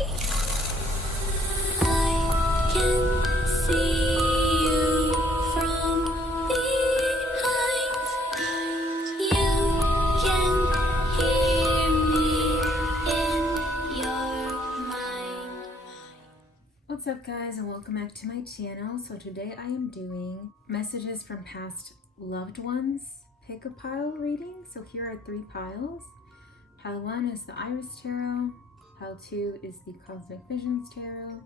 I can see you from behind. You can hear me in your mind. What's up guys, and welcome back to my channel. So today I am doing messages from past loved ones pick a pile reading. So here are 3 piles. Pile 1 is the Iris Tarot, pile 2 is the Cosmic Visions Tarot,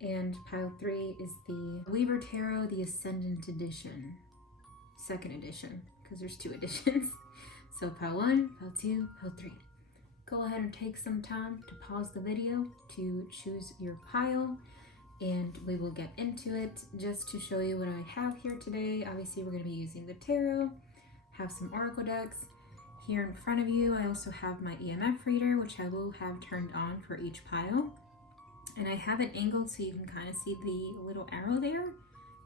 and pile 3 is the Weaver Tarot, the Ascendant Edition, 2nd edition, because there's 2 editions. So pile 1, pile 2, pile 3. Go ahead and take some time to pause the video to choose your pile, and we will get into it. Just to show you what I have here today, obviously we're going to be using the tarot, have some oracle decks. Here in front of you I also have my EMF reader, which I will have turned on for each pile, and I have it angled so you can kind of see the little arrow there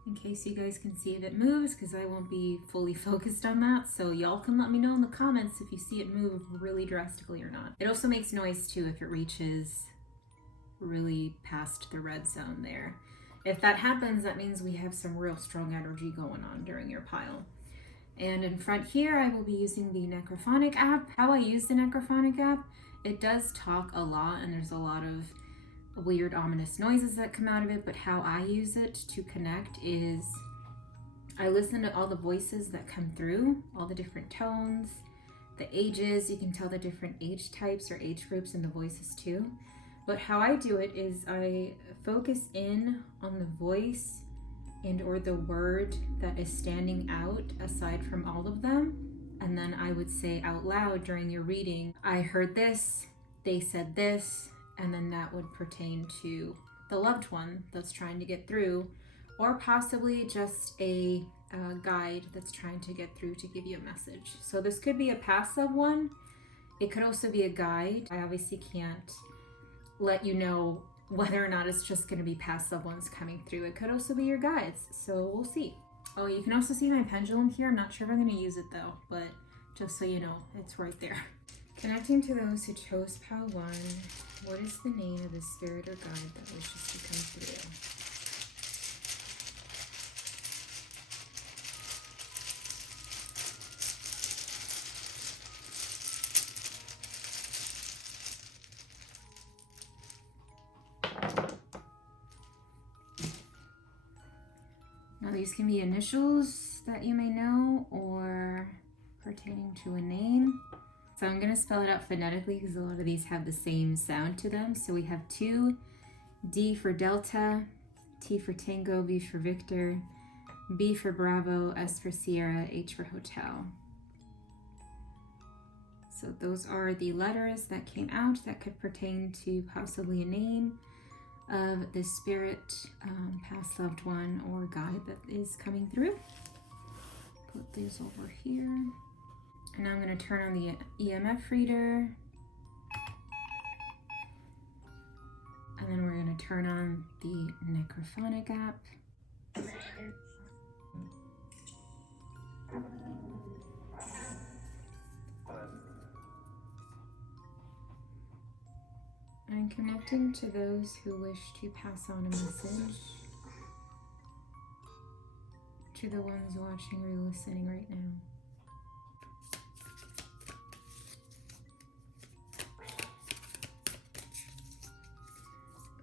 in case you guys can see if it moves, because I won't be fully focused on that. So y'all can let me know in the comments if you see it move really drastically or not. It also makes noise too if it reaches really past the red zone there. If that happens, that means we have some real strong energy going on during your pile. And in front here, I will be using the Necrophonic app. How I use the Necrophonic app, it does talk a lot and there's a lot of weird ominous noises that come out of it, but how I use it to connect is I listen to all the voices that come through, all the different tones, the ages. You can tell the different age types or age groups in the voices too. But how I do it is I focus in on the voice and or the word that is standing out aside from all of them, and then I would say out loud during your reading, I heard this, they said this, and then that would pertain to the loved one that's trying to get through, or possibly just a guide that's trying to get through to give you a message. So this could be a past loved one, it could also be a guide. I obviously can't let you know whether or not it's just going to be past loved ones coming through. It could also be your guides, so we'll see. Oh, you can also see my pendulum here. I'm not sure if I'm going to use it though, but just so you know, it's right there. Connecting to those who chose pile 1, what is the name of the spirit or guide that wishes to come through? Now these can be initials that you may know or pertaining to a name. So I'm going to spell it out phonetically because a lot of these have the same sound to them. So we have 2, D for Delta, T for Tango, V for Victor, B for Bravo, S for Sierra, H for Hotel. So those are the letters that came out that could pertain to possibly a name of the spirit, past loved one, or guide that is coming through. Put these over here. And now I'm going to turn on the EMF reader. And then we're going to turn on the Necrophonic app. I'm connecting to those who wish to pass on a message to the ones watching or listening right now.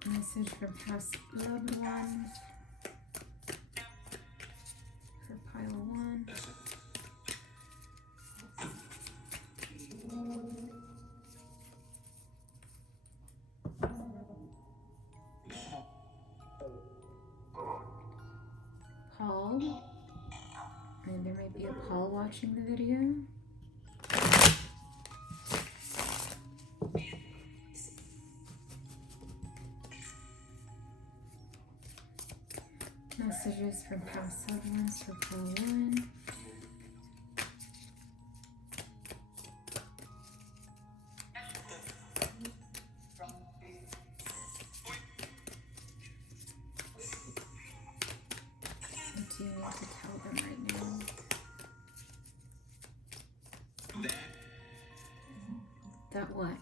Message from past loved ones for pile 1. Paul, and there might be a Paul watching the video. Messages from past loved ones for pile 1. What do you need to tell them right now? That what?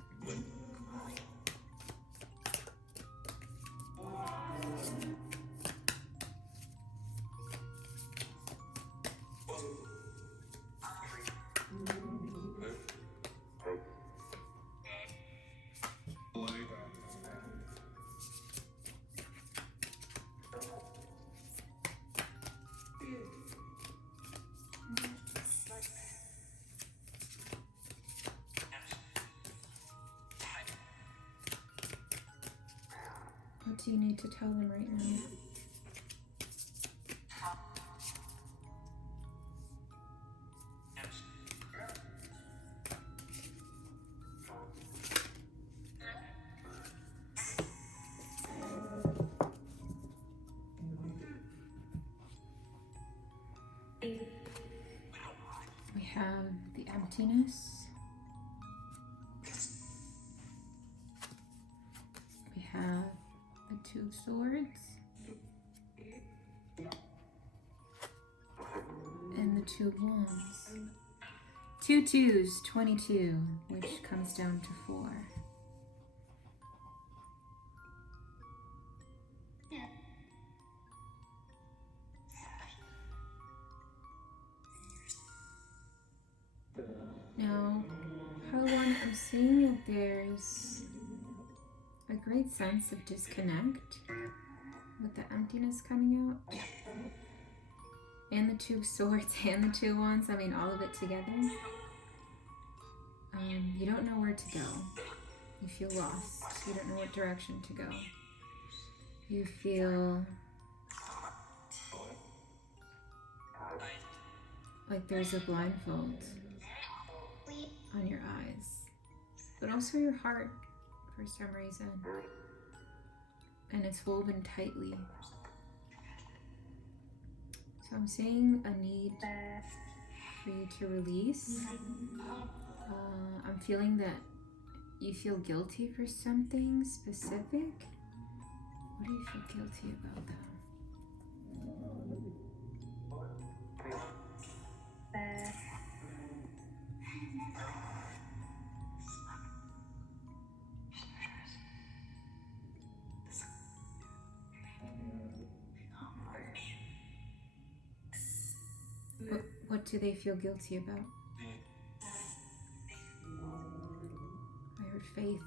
What do you need to tell them right now? We have the emptiness. We have the Two of Swords. And the Two of Wands. 2 twos, 22, which comes down to 4. Now, pile 1, I'm seeing that there's a great sense of disconnect with the emptiness coming out. And the Two of Swords and the Two of Wands, I mean all of it together. You don't know where to go. You feel lost. You don't know what direction to go. You feel like there's a blindfold on your eyes, but also your heart for some reason. And it's woven tightly. So I'm seeing a need for you to release. I'm feeling that you feel guilty for something specific. What do you feel guilty about though? What do they feel guilty about? I heard faith.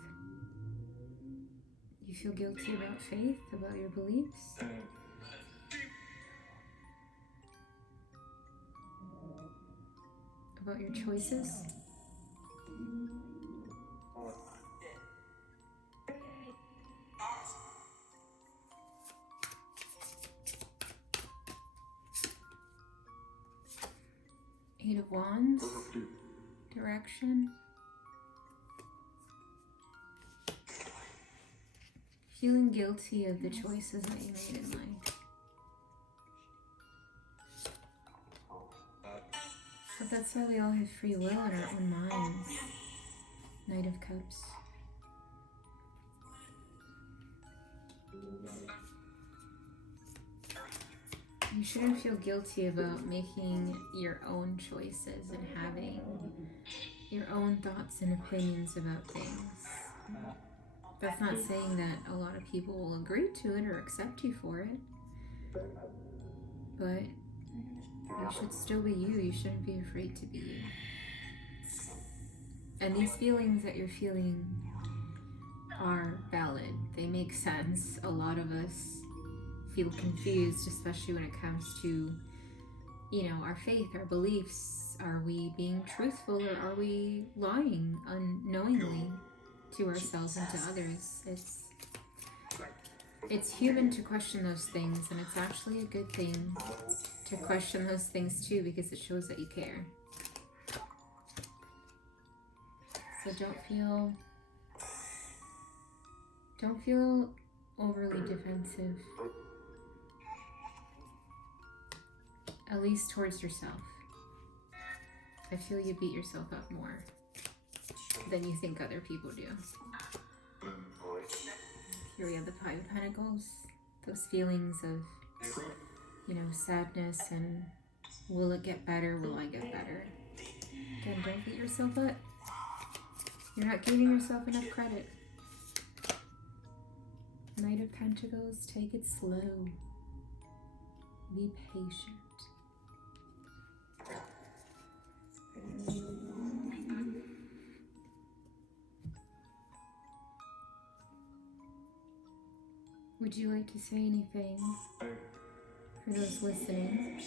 You feel guilty about faith, about your beliefs? About your choices? Eight of Wands, direction. Feeling guilty of the choices that you made in life. But that's why we all have free will in our own minds. Knight of Cups. You shouldn't feel guilty about making your own choices and having your own thoughts and opinions about things. That's not saying that a lot of people will agree to it or accept you for it. But you should still be you. You shouldn't be afraid to be you. And these feelings that you're feeling are valid. They make sense. A lot of us feel confused, especially when it comes to, you know, our faith, our beliefs. Are we being truthful or are we lying unknowingly to ourselves and to others? It's human to question those things, and it's actually a good thing to question those things too, because it shows that you care. So don't feel overly defensive. At least towards yourself. I feel you beat yourself up more than you think other people do. Here we have the Five of Pentacles. Those feelings of, you know, sadness and will it get better? Will I get better? Again, don't beat yourself up. You're not giving yourself enough credit. Knight of Pentacles, take it slow. Be patient. Would you like to say anything for those listening?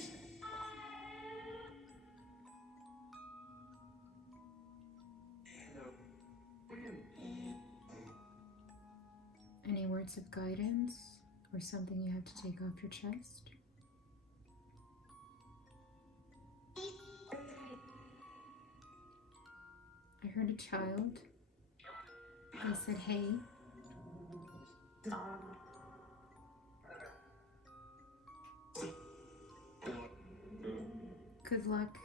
Any words of guidance or something you have to take off your chest? I heard a child. They said, hey. Good luck.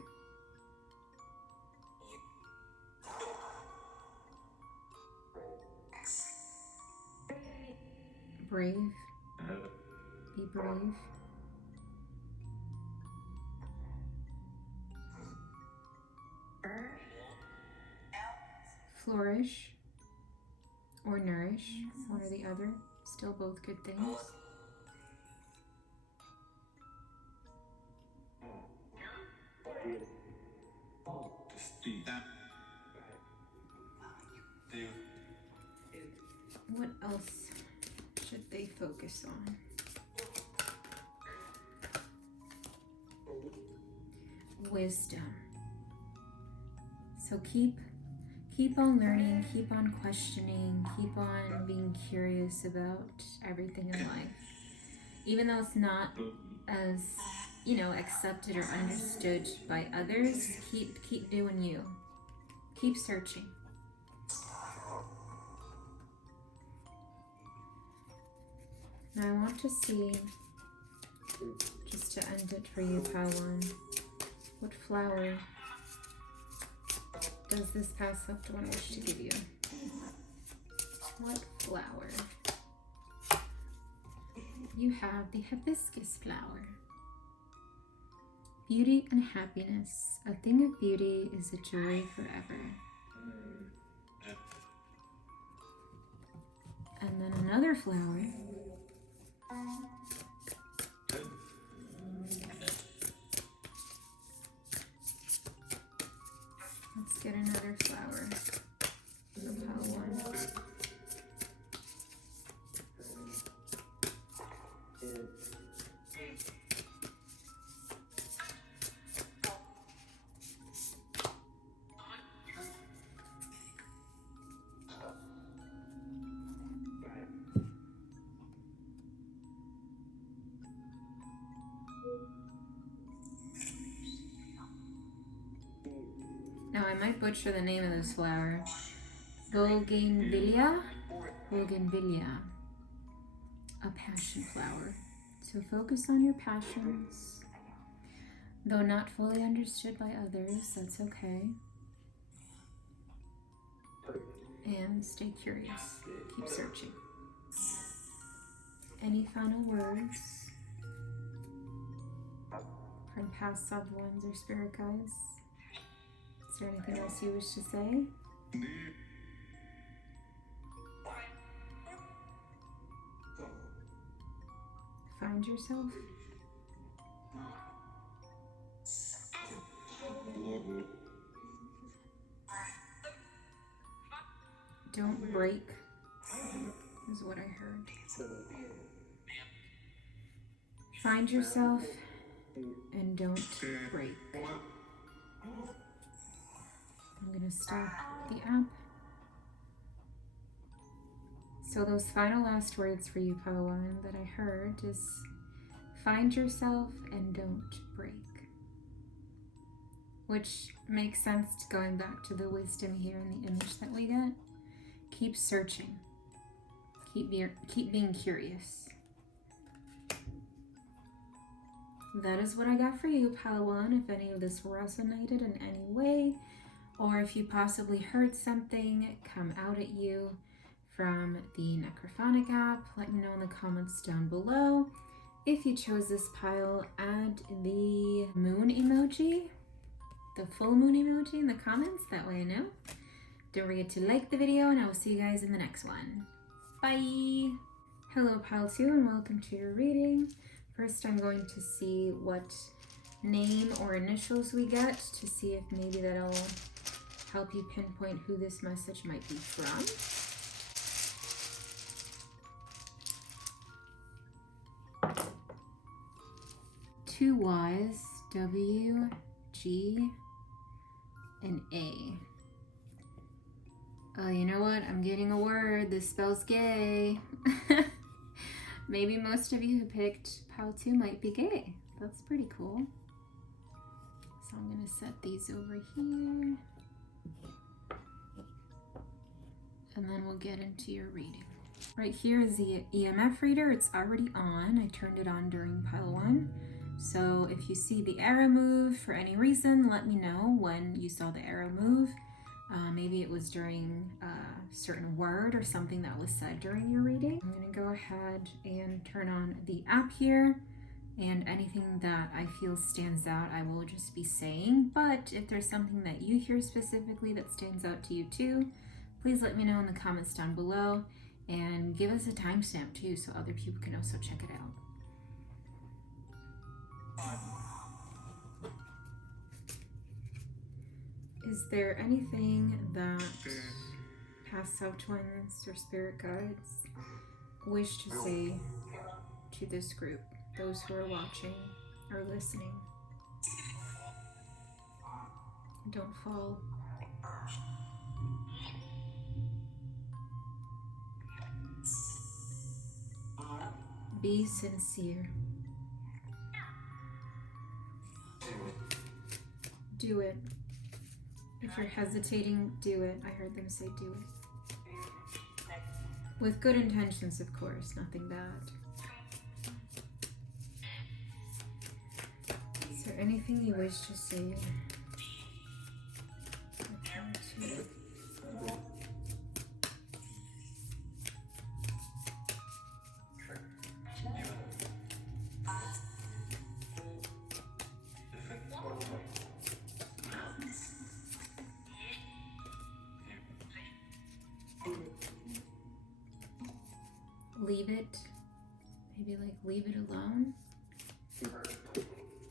Brave. Be brave. Flourish or nourish, one or the other. Still both good things. What else should they focus on? Wisdom. So keep on learning, keep on questioning, keep on being curious about everything in life. Even though it's not as, accepted or understood by others, keep doing you. Keep searching. Now I want to see, just to end it for you, Pawan, what flower does this past loved one wish to give you? What flower? You have the hibiscus flower. Beauty and happiness. A thing of beauty is a joy forever. And then another flower. Let's get another flower. So pile one. Now I might butcher the name of this flower. Bougainvillea? Bougainvillea. A passion flower. So focus on your passions. Though not fully understood by others, that's okay. And stay curious. Keep searching. Any final words from past loved ones or spirit guides? Is there anything else you wish to say? Find yourself. Don't break, is what I heard. Find yourself and don't break. I'm going to stop the app. So those final last words for you, Pawan, that I heard is find yourself and don't break. Which makes sense going back to the wisdom here in the image that we get. Keep searching. Keep being curious. That is what I got for you, Palawan. If any of this resonated in any way, or if you possibly heard something come out at you from the Necrophonic app, let me know in the comments down below. If you chose this pile, add the moon emoji, the full moon emoji in the comments. That way I know. Don't forget to like the video, and I will see you guys in the next one. Bye! Hello, Pile 2, and welcome to your reading. First, I'm going to see what name or initials we get to see if maybe that'll help you pinpoint who this message might be from. Two Y's, W, G, and A. Oh, you know what? I'm getting a word. This spells gay. Maybe most of you who picked pile 2 might be gay. That's pretty cool. So I'm going to set these over here. And then we'll get into your reading. Right here is the EMF reader. It's already on. I turned it on during pile 1. So if you see the arrow move for any reason, let me know when you saw the arrow move. Maybe it was during a certain word or something that was said during your reading. I'm going to go ahead and turn on the app here, and anything that I feel stands out, I will just be saying. But if there's something that you hear specifically that stands out to you too, please let me know in the comments down below, and give us a timestamp too so other people can also check it out. Is there anything that past loved ones or spirit guides wish to say to this group, those who are watching or listening? Don't fall. Be sincere. Do it. If you're hesitating, do it. I heard them say do it. With good intentions, of course, nothing bad. Is there anything you wish to say? Leave it. Maybe like leave it alone.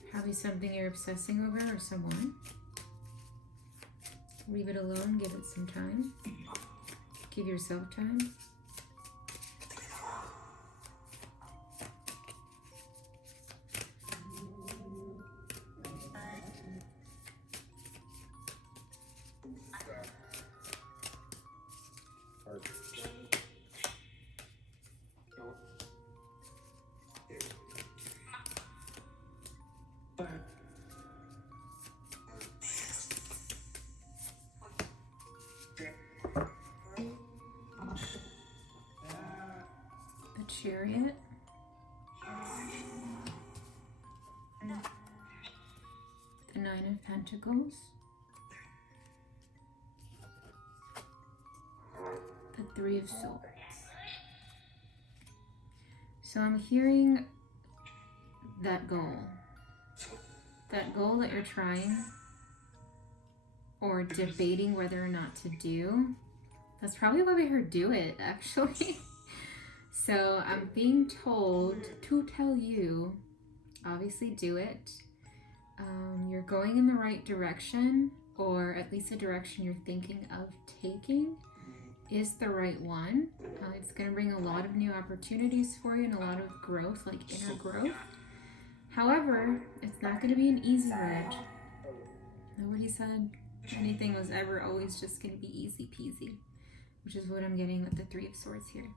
Probably something you're obsessing over or someone. Leave it alone. Give it some time. Give yourself time. The Chariot. The Nine of Pentacles. The Three of Swords. So I'm hearing that goal. That goal that you're trying or debating whether or not to do. That's probably why we heard do it, actually. So I'm being told to tell you, obviously do it. You're going in the right direction, or at least the direction you're thinking of taking is the right one. It's going to bring a lot of new opportunities for you and a lot of growth, like inner growth. However, it's not going to be an easy ride. Nobody said anything was ever always just going to be easy peasy, which is what I'm getting with the Three of Swords here.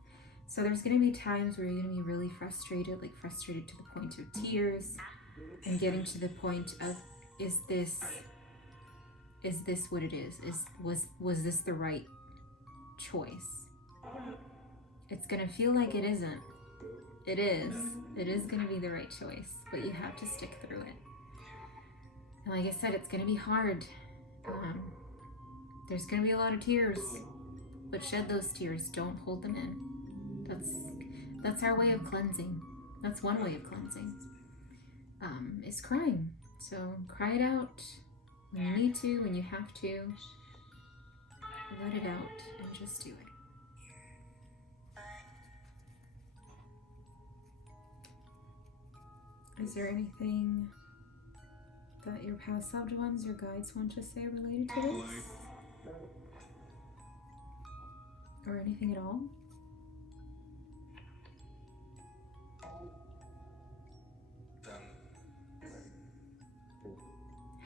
So there's going to be times where you're going to be really frustrated, like frustrated to the point of tears, and getting to the point of, is this what it is? Was this the right choice? It's going to feel like it isn't. It is. It is going to be the right choice, but you have to stick through it. And like I said, it's going to be hard. There's going to be a lot of tears, but shed those tears. Don't hold them in. That's our way of cleansing. That's one way of cleansing. Is crying. So cry it out when you need to, when you have to. Let it out and just do it. Is there anything that your past loved ones, your guides want to say related to this? Or anything at all?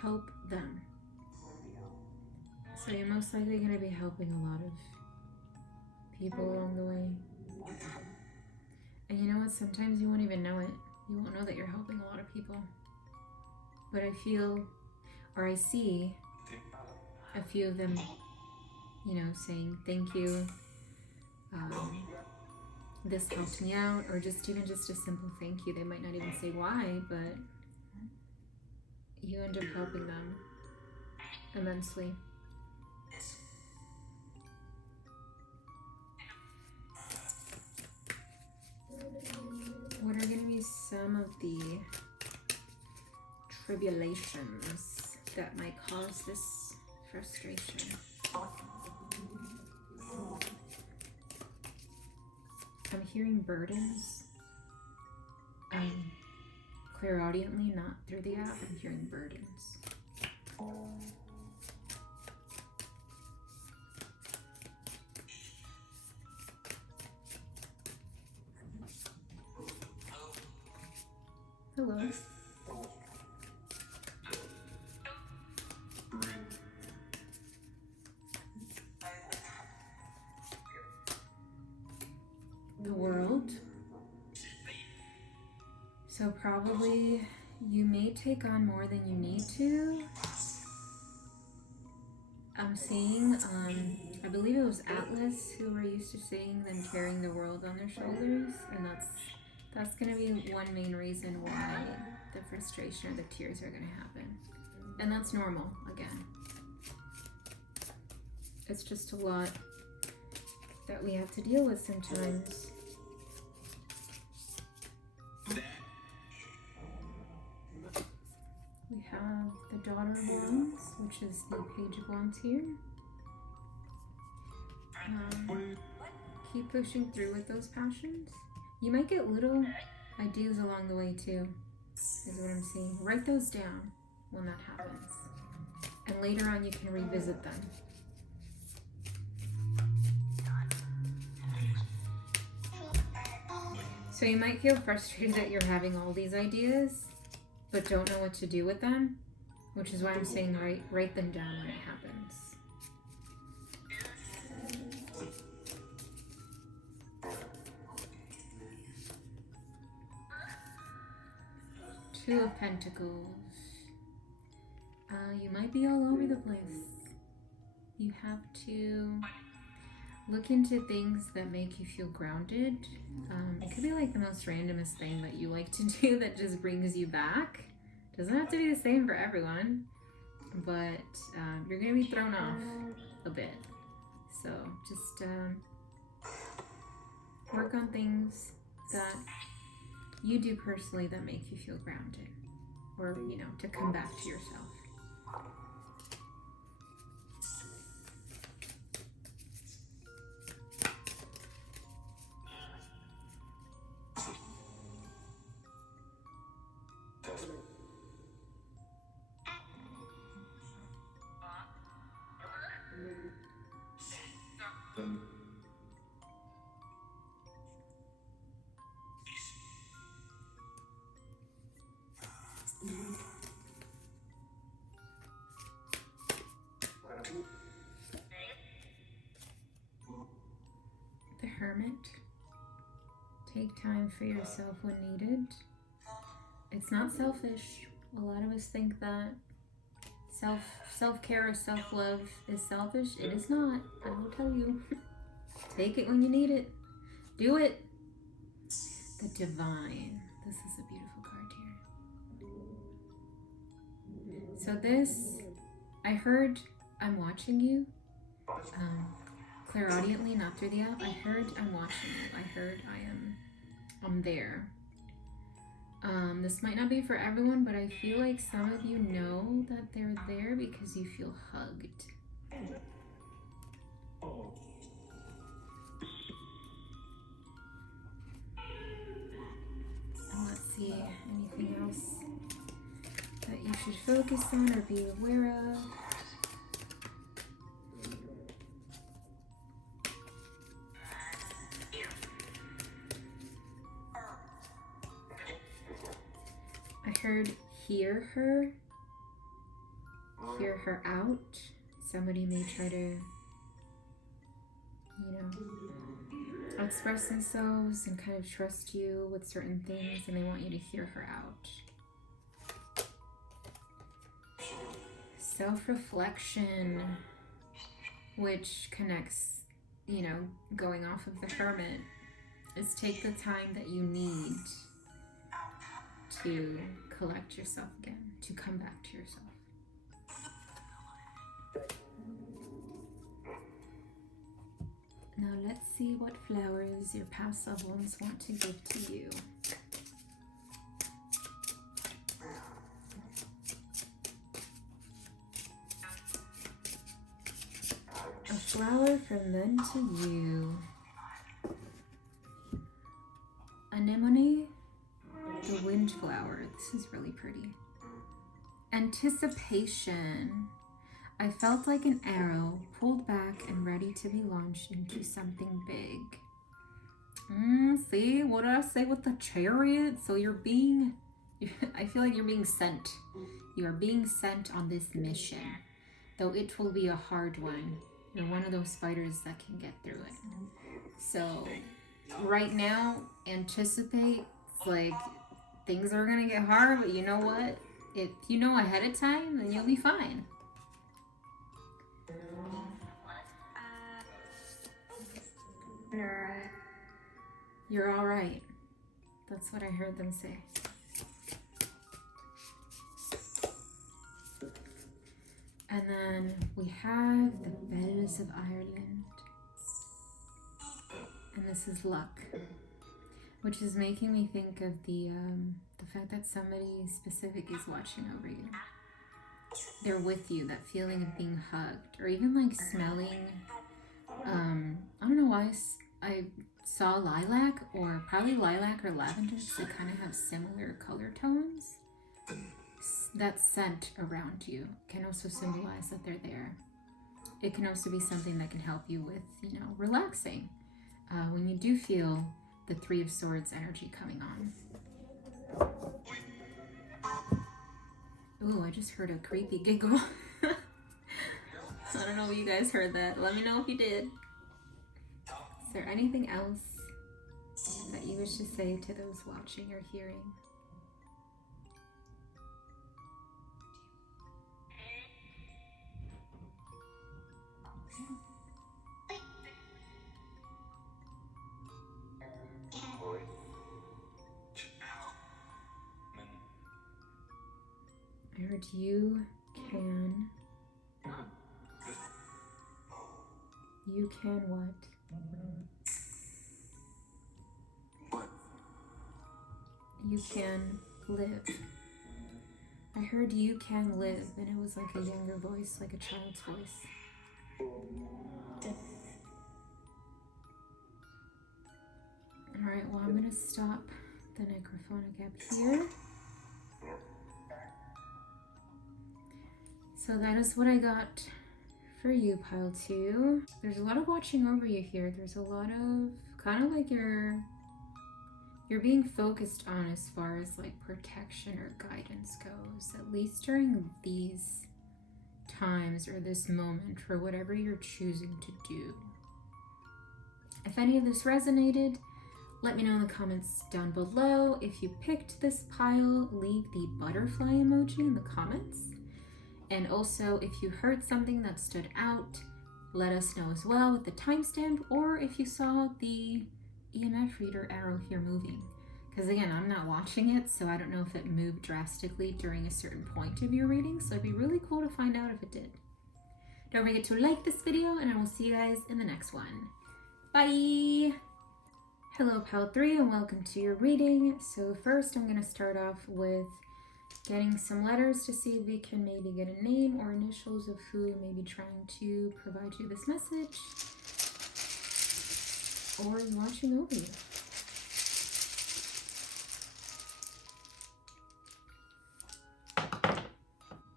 Help them. So you're most likely going to be helping a lot of people along the way. And you know what? Sometimes you won't even know it. You won't know that you're helping a lot of people. But I feel, or I see a few of them, you know, saying thank you. This helped me out, or just even just a simple thank you. They might not even say why, but you end up helping them immensely. What are going to be some of the tribulations that might cause this frustration? I'm hearing burdens. Clairaudiently, not through the app. I'm hearing burdens. Hello. The world. So probably you may take on more than you need to. I'm seeing, I believe it was Atlas who were used to saying them carrying the world on their shoulders, and that's going to be one main reason why the frustration or the tears are going to happen. And that's normal, again. It's just a lot that we have to deal with sometimes. We have the Daughter of Wands, which is the Page of Wands here. Keep pushing through with those passions. You might get little ideas along the way too, is what I'm seeing. Write those down when that happens. And later on you can revisit them. So you might feel frustrated that you're having all these ideas, but don't know what to do with them, which is why I'm saying write them down when it happens. Two of Pentacles. You might be all over the place. You have to look into things that make you feel grounded. It could be like the most randomest thing that you like to do that just brings you back. Doesn't have to be the same for everyone, but you're gonna be thrown off a bit. So just work on things that you do personally that make you feel grounded, or you know, to come back to yourself. The Hermit. Take time for yourself when needed. It's not selfish. A lot of us think that self-care or self-love is selfish. It is not. I will tell you. Take it when you need it. Do it. The Divine. This is a beautiful card here. So this, I heard I'm watching you. Clairaudiently, not through the app. I heard I'm watching you. I heard I'm there. This might not be for everyone, but I feel like some of you know that they're there because you feel hugged. And let's see, anything else that you should focus on or be aware of. I heard hear her out. Somebody may try to, you know, express themselves and kind of trust you with certain things, and they want you to hear her out. Self-reflection, which connects, you know, going off of the Hermit, is take the time that you need to collect yourself again, to come back to yourself. Now let's see what flowers your past loved ones want to give to you. A flower from them to you. Anemone, the wind flower. This is really pretty. Anticipation. I felt like an arrow pulled back and ready to be launched into something big. See, what did I say with the chariot? So I feel like you're being sent. You are being sent on this mission, though it will be a hard one. You're one of those fighters that can get through it. So right now, anticipate. It's like things are gonna get hard, but you know what? If you know ahead of time, then you'll be fine. You're all right. That's what I heard them say. And then we have the Bells of Ireland. And this is luck, which is making me think of the fact that somebody specific is watching over you. They're with you, that feeling of being hugged, or even like smelling, I don't know why I saw lilac, or probably lilac or lavender, because they kind of have similar color tones. That scent around you can also symbolize that they're there. It can also be something that can help you with, you know, relaxing. When you do feel the Three of Swords energy coming on. Ooh, I just heard a creepy giggle. I don't know if you guys heard that. Let me know if you did. Is there anything else that you wish to say to those watching or hearing? I heard you can what? You can live. I heard you can live, and it was like a younger voice, like a child's voice. Alright, well, I'm gonna stop the necrophonic app here. So that is what I got for you, pile 2. There's a lot of watching over you here. There's a lot of kind of like you're being focused on as far as like protection or guidance goes, at least during these times or this moment for whatever you're choosing to do. If any of this resonated, let me know in the comments down below. If you picked this pile, leave the butterfly emoji in the comments. And also, if you heard something that stood out, let us know as well with the timestamp, or if you saw the EMF reader arrow here moving. Because again, I'm not watching it, so I don't know if it moved drastically during a certain point of your reading, so it'd be really cool to find out if it did. Don't forget to like this video, and I will see you guys in the next one. Bye! Hello, pile 3, and welcome to your reading. So first, I'm going to start off with getting some letters to see if we can maybe get a name or initials of who may be trying to provide you this message or is watching over you.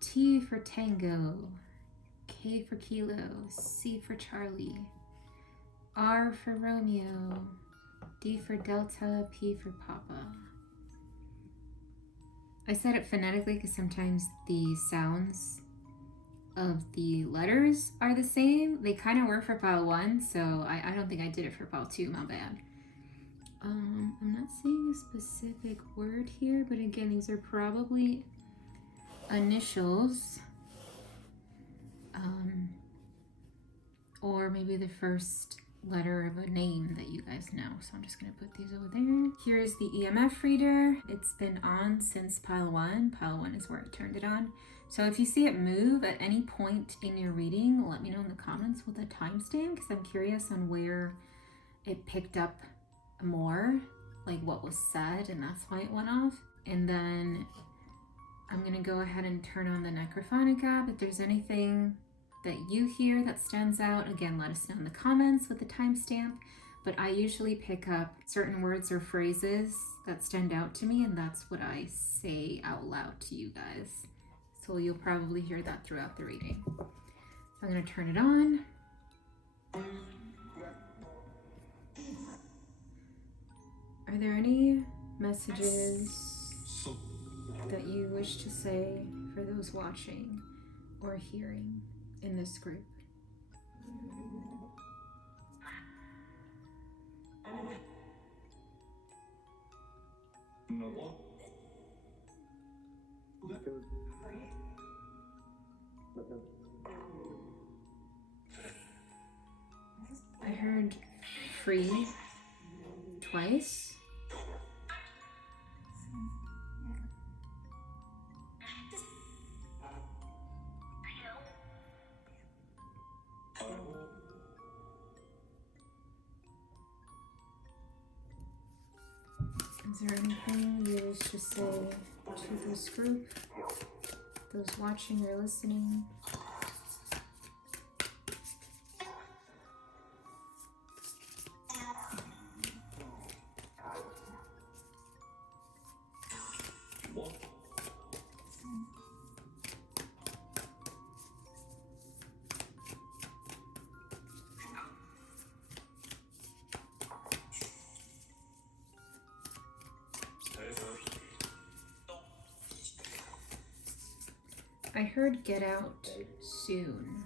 T for Tango, K for Kilo, C for Charlie, R for Romeo, D for Delta, P for Papa. I said it phonetically because sometimes the sounds of the letters are the same. They kind of were for pile 1, so I don't think I did it for pile 2, my bad. I'm not seeing a specific word here, but again, these are probably initials. Or maybe the first letter of a name that you guys know. So I'm just gonna put these over there. Here's the EMF reader. It's been on since pile 1. Pile 1 is where I turned it on. So if you see it move at any point in your reading, let me know in the comments with a timestamp, because I'm curious on where it picked up more, like what was said, and that's why it went off. And then I'm gonna go ahead and turn on the Necrophonic app. If there's anything that you hear that stands out, again, let us know in the comments with the timestamp. But I usually pick up certain words or phrases that stand out to me, and that's what I say out loud to you guys. So you'll probably hear that throughout the reading. So I'm gonna turn it on. Are there any messages that you wish to say for those watching or hearing in this group? I heard free twice. Is there anything you wish to say to this group, those watching or listening? I heard get out soon.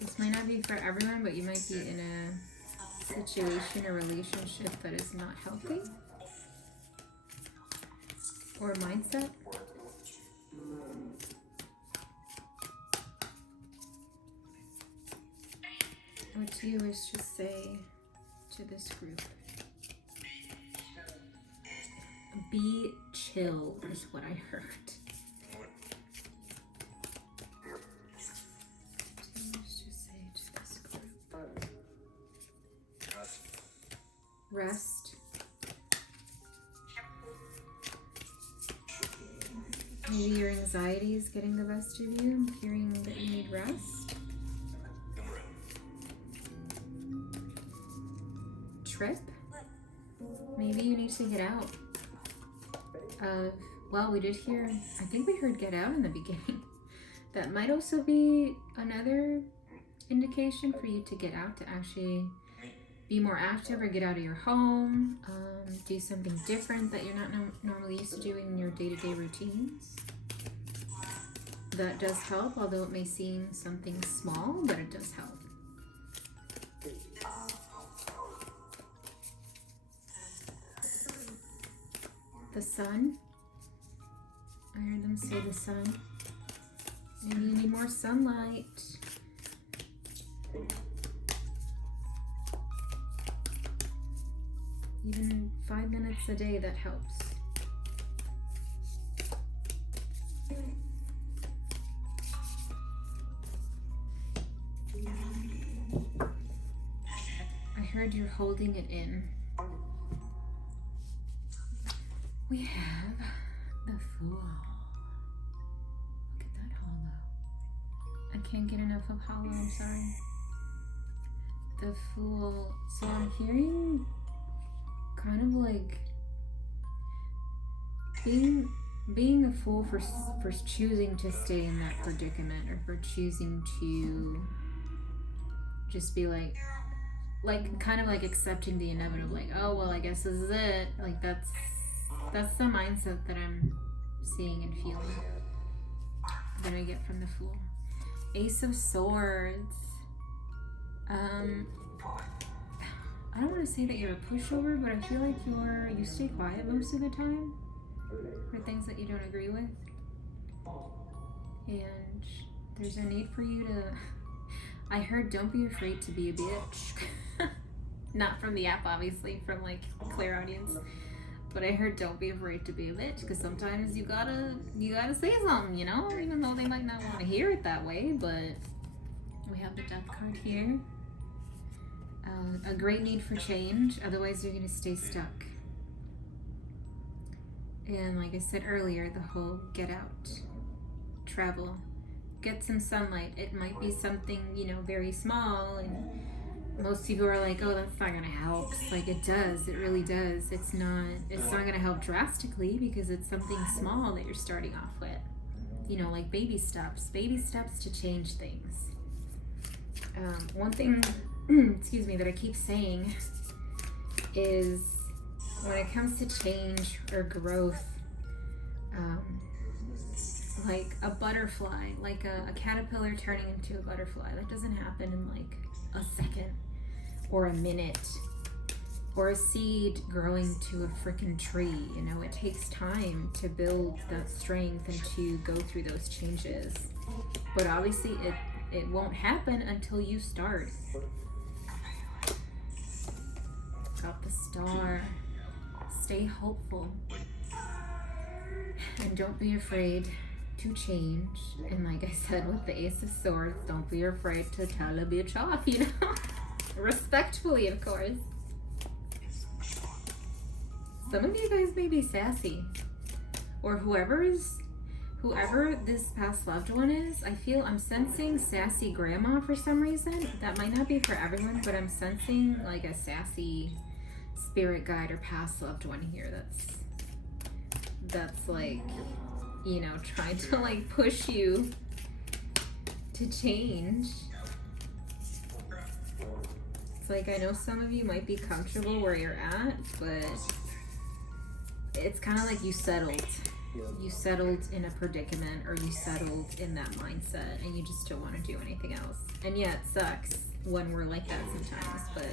This might not be for everyone, but you might be in a situation or relationship that is not healthy or mindset. What do you wish to say to this group? Be chill is what I heard. Rest. Maybe your anxiety is getting the best of you. I'm hearing that you need rest. Trip. Maybe you need to get out. Well, we did hear, I think we heard get out in the beginning. That might also be another indication for you to get out, to actually be more active or get out of your home, do something different that you're not normally used to doing in your day-to-day routines. That does help, although it may seem something small, but it does help. The sun. I heard them say the sun. Maybe you need more sunlight. Even 5 minutes a day, that helps. I heard you're holding it in. We have the Fool. Look at that hollow. I can't get enough of hollow, I'm sorry. The Fool. So I'm hearing kind of like being a fool for choosing to stay in that predicament, or for choosing to just be like kind of like accepting the inevitable, like, oh well, I guess this is it. Like that's That's the mindset that I'm seeing and feeling that I get from the Fool. Ace of Swords. I don't want to say that you're a pushover, but I feel like you stay quiet most of the time for things that you don't agree with. And there's a need for you to... I heard don't be afraid to be a bitch. Not from the app, obviously, from like clairaudience. But I heard don't be afraid to be a bitch, because sometimes you gotta say something, you know? Even though they might not want to hear it that way, but we have the Death card here. A great need for change, otherwise you're gonna stay stuck. And like I said earlier, the whole get out, travel, get some sunlight. It might be something, you know, very small, and most people are like, oh, that's not gonna help. Like, it does, it really does. It's not gonna help drastically because it's something small that you're starting off with. You know, like baby steps to change things. One thing, excuse me, that I keep saying is when it comes to change or growth, like a butterfly, like a caterpillar turning into a butterfly, that doesn't happen in like a second or a minute, or a seed growing to a freaking tree. You know, it takes time to build that strength and to go through those changes. But obviously it won't happen until you start. Got the Star. Stay hopeful. And don't be afraid to change. And like I said with the Ace of Swords, don't be afraid to tell a bitch off, you know? Respectfully, of course. Some of you guys may be sassy. Or whoever this past loved one is, I'm sensing sassy grandma for some reason. That might not be for everyone, but I'm sensing like a sassy spirit guide or past loved one here that's like, you know, trying to like push you to change. It's like, I know some of you might be comfortable where you're at, but it's kind of like you settled in a predicament, or you settled in that mindset and you just don't want to do anything else. And yeah, it sucks when we're like that sometimes, but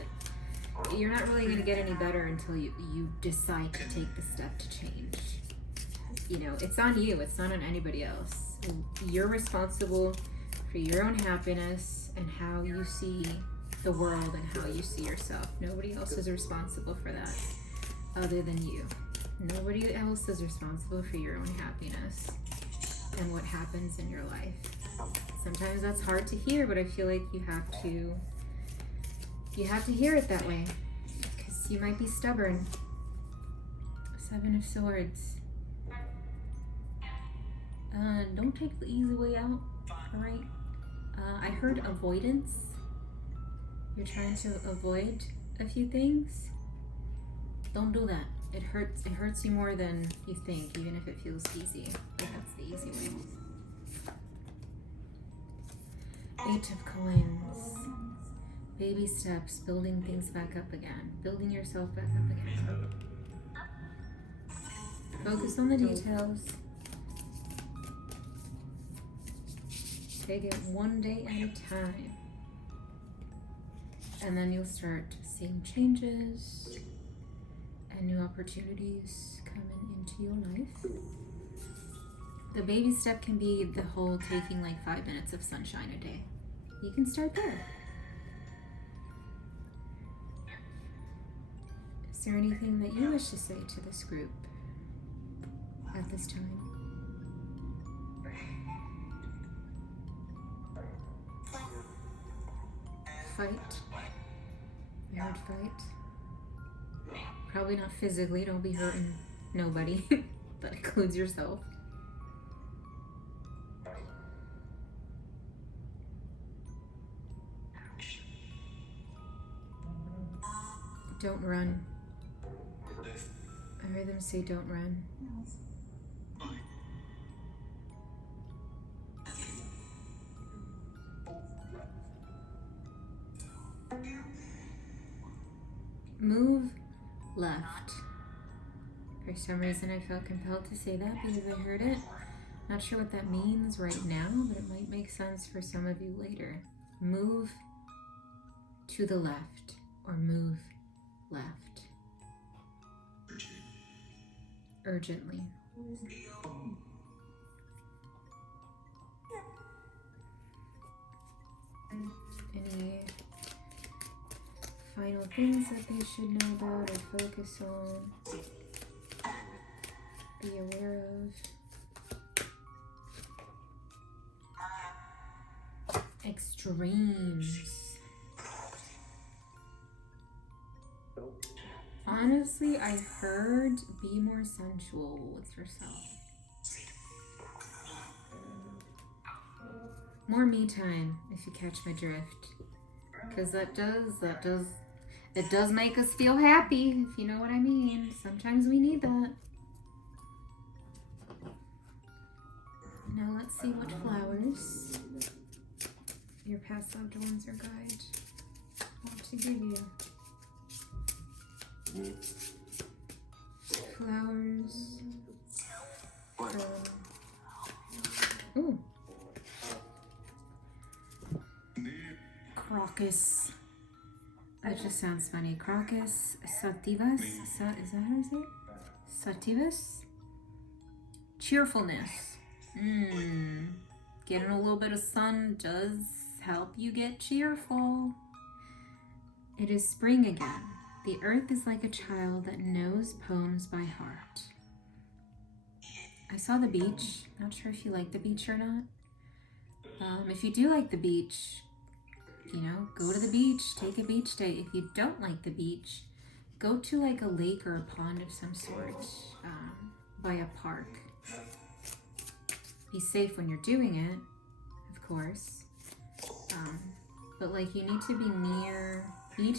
you're not really going to get any better until you decide to take the step to change. You know, it's on you, it's not on anybody else. You're responsible for your own happiness and how you see the world and how you see yourself. Nobody else is responsible for that other than you. Nobody else is responsible for your own happiness and what happens in your life. Sometimes that's hard to hear, but I feel like you have to hear it that way, because you might be stubborn. Seven of Swords. Don't take the easy way out, alright? I heard avoidance. You're trying to avoid a few things. Don't do that. It hurts you more than you think, even if it feels easy. But that's the easy way. Eight of Coins. Baby steps, building things back up again. Building yourself back up again. Focus on the details. Take it one day at a time. And then you'll start seeing changes and new opportunities coming into your life. The baby step can be the whole taking like 5 minutes of sunshine a day. You can start there. Is there anything that you wish to say to this group at this time? Fight. I heard fight. Probably not physically, don't be hurting nobody. That includes yourself. Don't run. I heard them say don't run. Move left. For some reason I felt compelled to say that because I heard it. Not sure what that means right now, but it might make sense for some of you later. Move to the left or move left. Urgently. Any final things that they should know about or focus on? Be aware of? Extremes. Honestly, I heard be more sensual with yourself. More me time, if you catch my drift. Because it does make us feel happy, if you know what I mean. Sometimes we need that. Now let's see what flowers your past loved ones or guide want to give you. Flowers. Ooh. Crocus. That just sounds funny. Crocus sativas. Is that how you say it? Sativas? Cheerfulness. Getting a little bit of sun does help you get cheerful. It is spring again. The earth is like a child that knows poems by heart. I saw the beach. Not sure if you like the beach or not. If you do like the beach, you know, go to the beach, take a beach day. If you don't like the beach, go to like a lake or a pond of some sort, by a park. Be safe when you're doing it, of course. But like you need to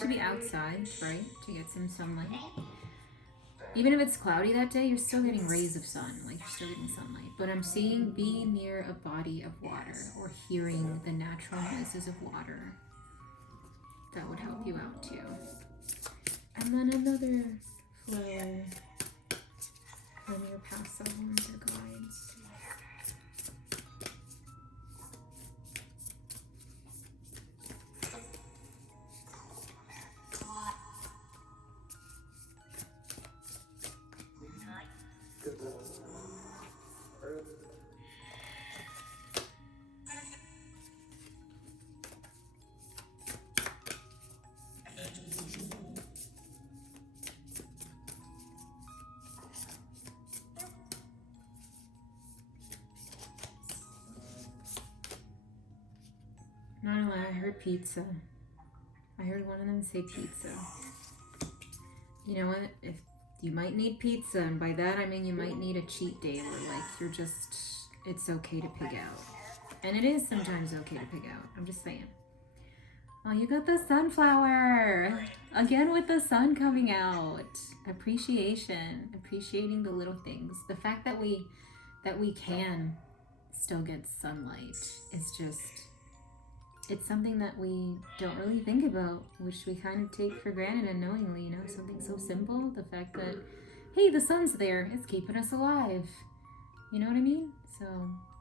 be outside, right, to get some sunlight. Even if it's cloudy that day, you're still getting rays of sun, like you're still getting sunlight. But I'm seeing be near a body of water or hearing the natural noises of water. That would help you out too. And then another flower from your past loved ones or guides. Not gonna lie, I heard pizza. I heard one of them say pizza. You know what? If you might need pizza, and by that I mean you might need a cheat day where like you're just, it's okay to pig out. And it is sometimes okay to pig out. I'm just saying. Oh, you got the sunflower! Again with the sun coming out. Appreciation. Appreciating the little things. The fact that we can still get sunlight is just, it's something that we don't really think about, which we kind of take for granted unknowingly, you know, something so simple. The fact that, hey, the sun's there, it's keeping us alive. You know what I mean? So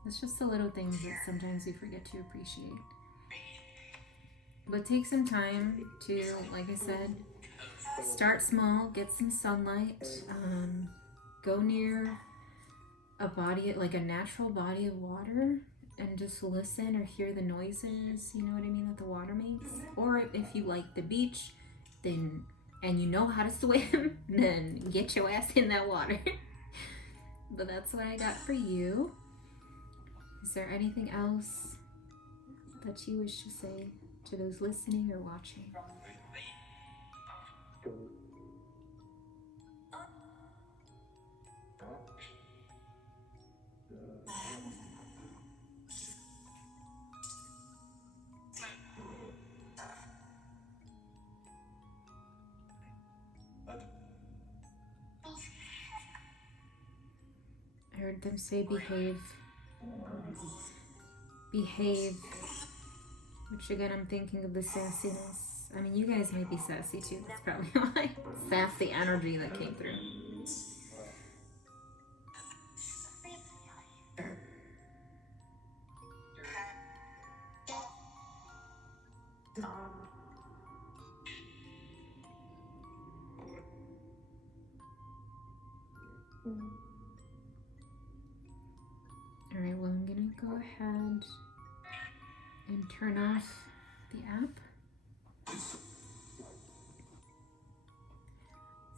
it's just the little things that sometimes we forget to appreciate. But take some time to, like I said, start small, get some sunlight, go near a body, like a natural body of water, and just listen or hear the noises, you know what I mean, that the water makes. Or if you like the beach, then, and you know how to swim, then get your ass in that water. But that's what I got for you. Is there anything else that you wish to say to those listening or watching? I heard them say behave. Behave. Which again, I'm thinking of the sassiness. I mean, you guys might be sassy too. That's probably why. Sassy energy that came through. Alright, well, I'm gonna go ahead and turn off the app.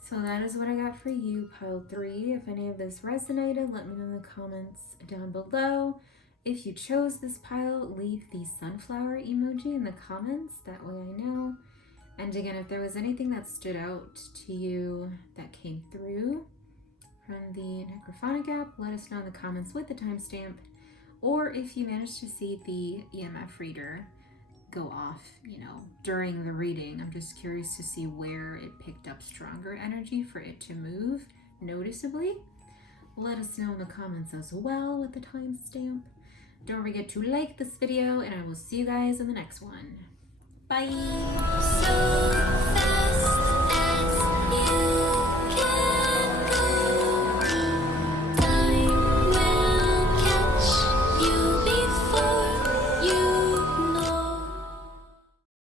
So that is what I got for you, pile 3. If any of this resonated, let me know in the comments down below. If you chose this pile, leave the sunflower emoji in the comments. That way I know. And again, if there was anything that stood out to you that came through from the Necrophonic app, let us know in the comments with the timestamp. Or if you managed to see the EMF reader go off, during the reading. I'm just curious to see where it picked up stronger energy for it to move noticeably. Let us know in the comments as well with the timestamp. Don't forget to like this video, and I will see you guys in the next one. Bye! So fast.